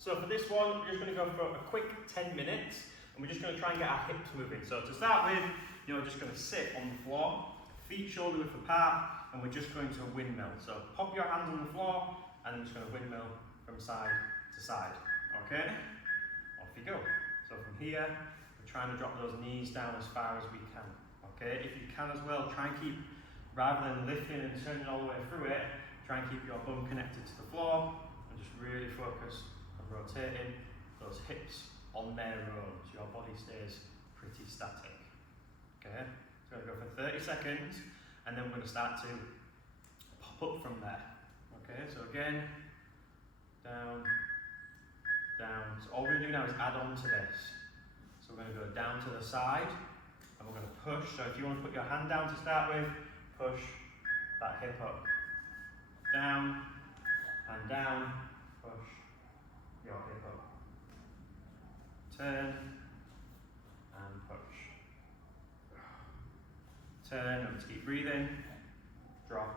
So for this one, we're just going to go for a quick 10 minutes, and we're just going to try and get our hips moving. So to start with, you're just going to sit on the floor, feet shoulder width apart, and we're just going to windmill. So pop your hands on the floor, and then just going to windmill from side to side. Okay? Off you go. So from here, we're trying to drop those knees down as far as we can. Okay? If you can as well, try and keep, rather than lifting and turning all the way through it, try and keep your bum connected to the floor, and just really focus on rotating those hips on their own, so your body stays pretty static. Okay? So we're going to go for 30 seconds, and then we're going to start to pop up from there. Okay, so again, down, down. So all we're going to do now is add on to this. So we're going to go down to the side, and we're going to push. So if you want to put your hand down to start with, push that hip up. Down, and down, push your hip up. Turn, and push. Turn, and keep breathing. Drop,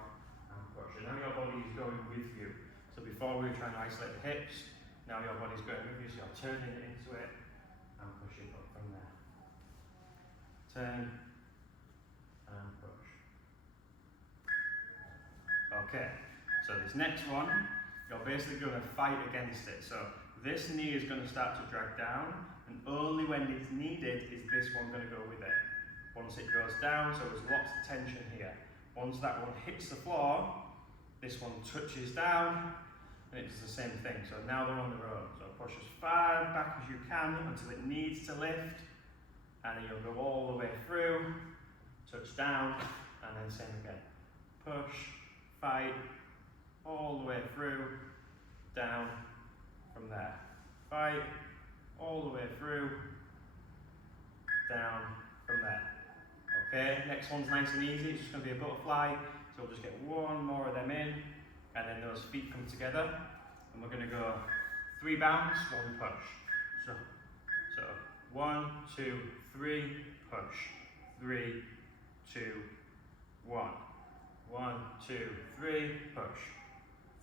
and push. And now your body is going with you. So before we were trying to isolate the hips, now your body's going with you, so you're turning into it and pushing up from there. Turn, and push. Okay, so this next one, you're basically going to fight against it. So this knee is going to start to drag down, and only when it's needed is this one going to go with it. Once it goes down, so there's lots of tension here. Once that one hits the floor, this one touches down, and it does the same thing. So now they're on their own. So push as far back as you can until it needs to lift, and then you'll go all the way through, touch down, and then same again. Push, fight, all the way through, down from there. Fight, all the way through, down from there. Okay, next one's nice and easy, it's just going to be a butterfly, so we'll just get one more of them in, and then those feet come together, and we're going to go 3 bounce, 1 push. So 1, 2, 3, push. 3, 2, 1. 1, 2, 3, push.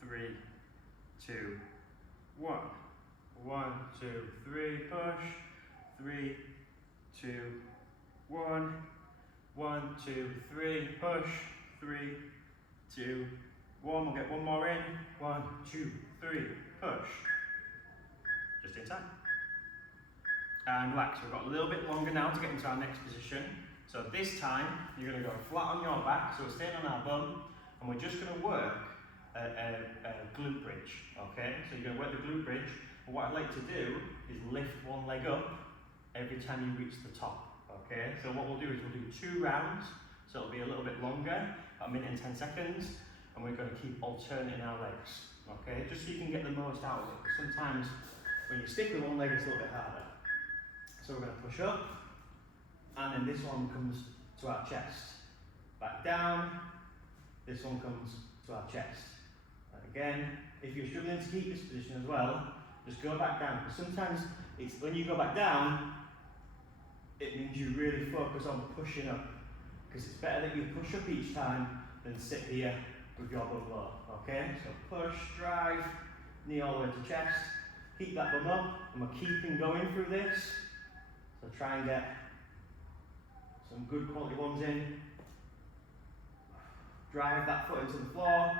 3, 2, 1. 1, 2, 3, push. 3, 2, 1. 1, 2, 3, push. 3, 2, 1. We'll get one more in. 1, 2, 3, push. Just in time. And relax. We've got a little bit longer now to get into our next position. So this time, you're going to go flat on your back. So we're staying on our bum, and we're just going to work a glute bridge. Okay? So you're going to work the glute bridge. But what I'd like to do is lift one leg up every time you reach the top. Okay, so what we'll do is we'll do 2 rounds, so it'll be a little bit longer, about 1 minute and 10 seconds, and we're going to keep alternating our legs, okay, just so you can get the most out of it, because sometimes when you stick with one leg it's a little bit harder. So we're going to push up, and then this one comes to our chest, back down, this one comes to our chest, and again, if you're struggling to keep this position as well, just go back down, because sometimes it's when you go back down, it means you really focus on pushing up, because it's better that you push up each time than sit here with your bum low. Okay, so push, drive, knee all the way to chest, keep that bum up, and we're keeping going through this. So try and get some good quality ones in. Drive that foot into the floor,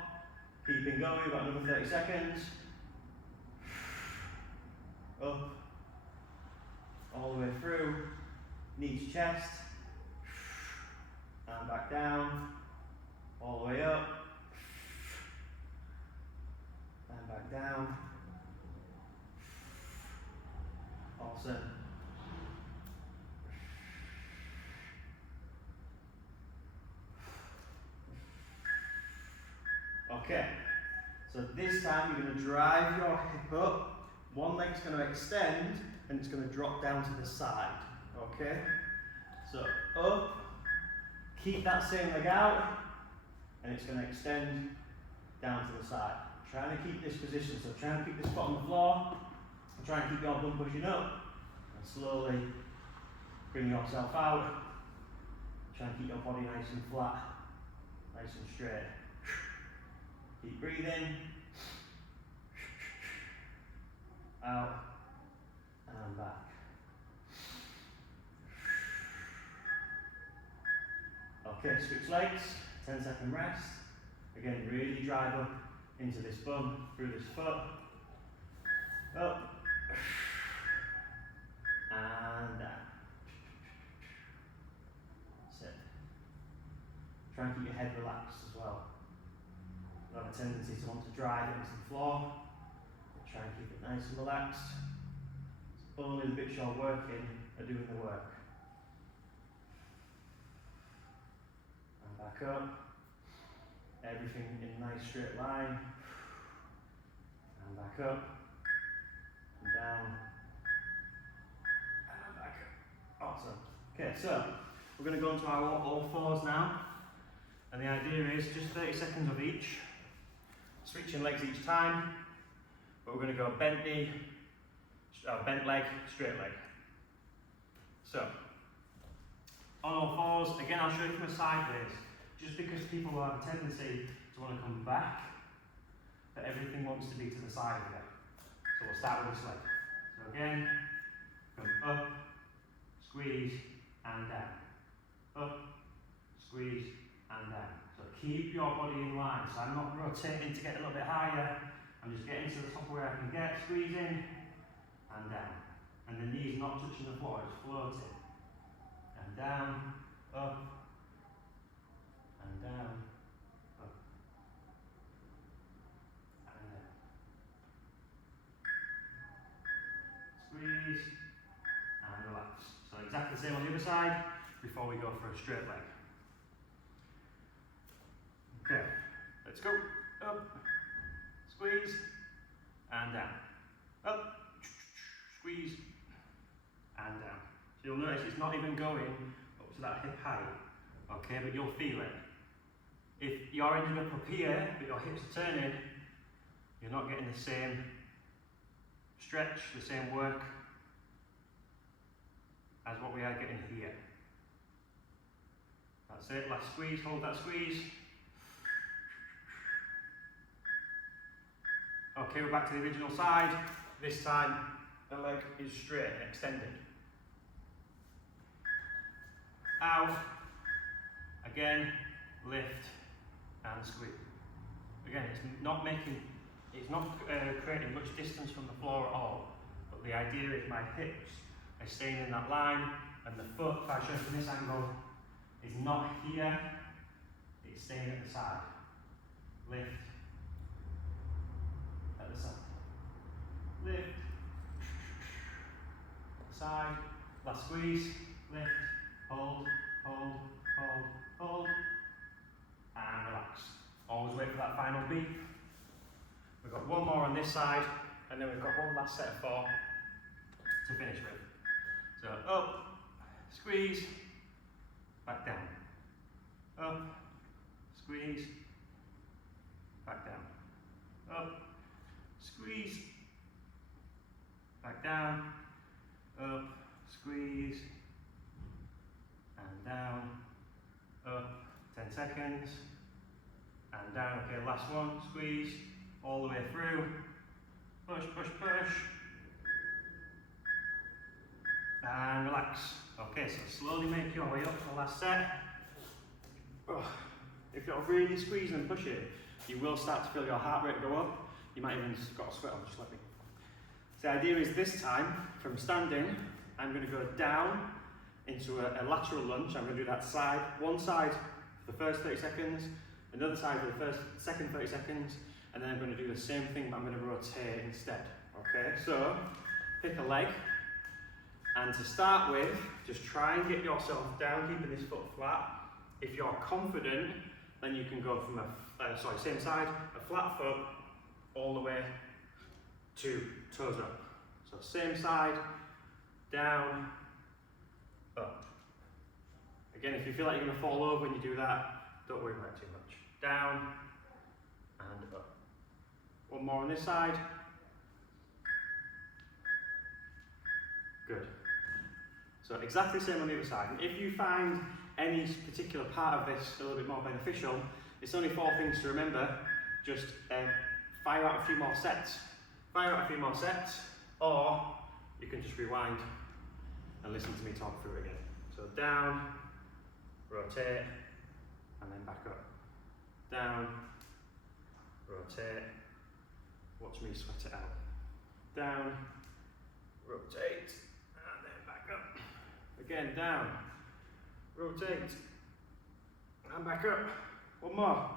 keeping going, we've got another 30 seconds. Up, all the way through. Knee to chest, and back down, all the way up, and back down. Awesome. Okay, so this time you're going to drive your hip up, one leg's going to extend, and it's going to drop down to the side. Okay, so up, keep that same leg out, and it's going to extend down to the side. Trying to keep this position, so try and keep this foot on the floor, and try and keep your bum pushing up, and slowly bring yourself out. Try and keep your body nice and flat, nice and straight. Keep breathing. out, and back. Okay, switch legs, 10-second rest. Again, really drive up into this bum, through this foot. Up, and down. That's it. Try and keep your head relaxed as well. You have a tendency to want to drive it into the floor. Try and keep it nice and relaxed. It's only the bits you're working are doing the work. And back up. Everything in a nice straight line. And back up. And down. And back up. Awesome. Okay, so we're going to go into our all fours now. And the idea is just 30 seconds of each. Switching legs each time. But we're going to go bent knee, bent leg, straight leg. So, on all fours, again I'll show you from a sideways, just because people have a tendency to want to come back, but everything wants to be to the side of it. So we'll start with this leg. So again, come up, squeeze, and down. Up, squeeze, and down. So keep your body in line. So I'm not rotating to get a little bit higher. I'm just getting to the top where I can get, squeezing, and down. And the knee's not touching the floor, it's floating. And down, up, and down, up, and down. Squeeze, and relax. So exactly the same on the other side, before we go for a straight leg. Okay, let's go. Up. Squeeze, and down. Up, squeeze, and down. So you'll notice it's not even going up to that hip height, okay, but you'll feel it. If you're ending up here, but your hips are turning, you're not getting the same stretch, the same work as what we are getting here. That's it, last squeeze, hold that squeeze. Okay, we're back to the original side. This time, the leg is straight and extended. Out. Again, lift and squeeze. Again, it's not creating much distance from the floor at all. But the idea is my hips are staying in that line, and the foot, if I show from this angle, is not here. It's staying at the side. Lift. At the side. Lift. Side. Last squeeze. Lift. Hold. Hold. Hold. Hold. And relax. Always wait for that final beat. We've got one more on this side, and then we've got one last set of 4 to finish with. So up, squeeze, back down. Up, squeeze, back down. Up, squeeze, back down. Up, squeeze, and down. Up, 10 seconds. And down. Okay, last one, squeeze, all the way through. Push, push, push. And relax. Okay, so slowly make your way up to the last set. If you're really squeezing and pushing, you will start to feel your heart rate go up. You might even got a sweat on, just like me. So the idea is this time, from standing, I'm going to go down into a lateral lunge. I'm going to do that side, one side for the first 30 seconds, another side for the second 30 seconds, and then I'm going to do the same thing, but I'm going to rotate instead. Okay, so pick a leg, and to start with, just try and get yourself down, keeping this foot flat. If you're confident, then you can go from same side, a flat foot, all the way to toes up. So same side, down, up. Again, if you feel like you're going to fall over when you do that, don't worry about it too much. Down and up. One more on this side. Good. So exactly the same on the other side. And if you find any particular part of this a little bit more beneficial, it's only 4 things to remember. Just fire out a few more sets. Fire out a few more sets, or you can just rewind and listen to me talk through it again. So down, rotate, and then back up. Down, rotate, watch me sweat it out. Down, rotate, and then back up. Again, down, rotate, and back up. One more.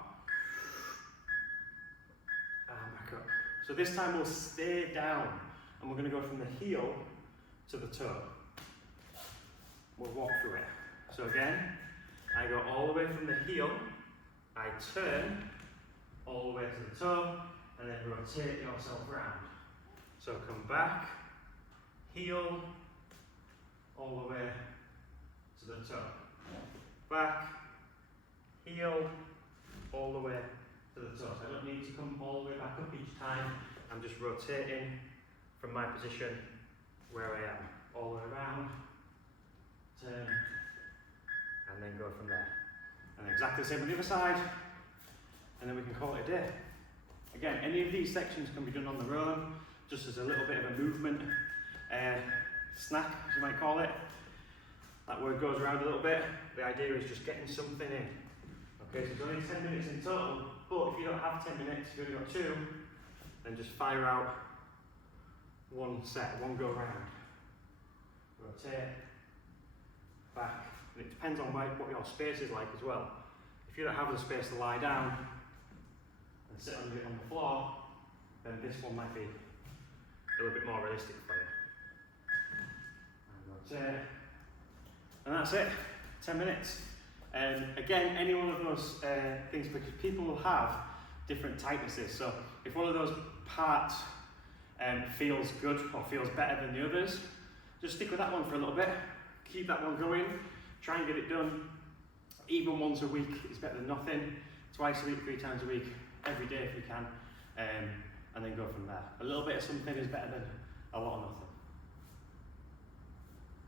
And back up. So this time we'll stay down, and we're going to go from the heel to the toe. We'll walk through it. So again, I go all the way from the heel, I turn all the way to the toe, and then rotate yourself around. So come back, heel, all the way to the toe. Back, heel, all the way to the toe. So I don't need to come all the way back up each time. I'm just rotating from my position where I am. All the way around, turn, and then go from there. And exactly the same on the other side, and then we can call it a day. Again, any of these sections can be done on their own, just as a little bit of a movement snack, as you might call it. That word goes around a little bit. The idea is just getting something in. Okay, so it's only 10 minutes in total, but if you don't have 10 minutes, if you've only got 2, then just fire out one set, one go round. Rotate, back, and it depends on what your space is like as well. If you don't have the space to lie down and sit on the floor, then this one might be a little bit more realistic for you. And rotate, and that's it, 10 minutes. Again, any one of those things, because people will have different tightnesses. So if one of those parts feels good or feels better than the others, just stick with that one for a little bit. Keep that one going. Try and get it done. Even once a week is better than nothing. Twice a week, 3 times a week, every day if you can, and then go from there. A little bit of something is better than a lot of nothing.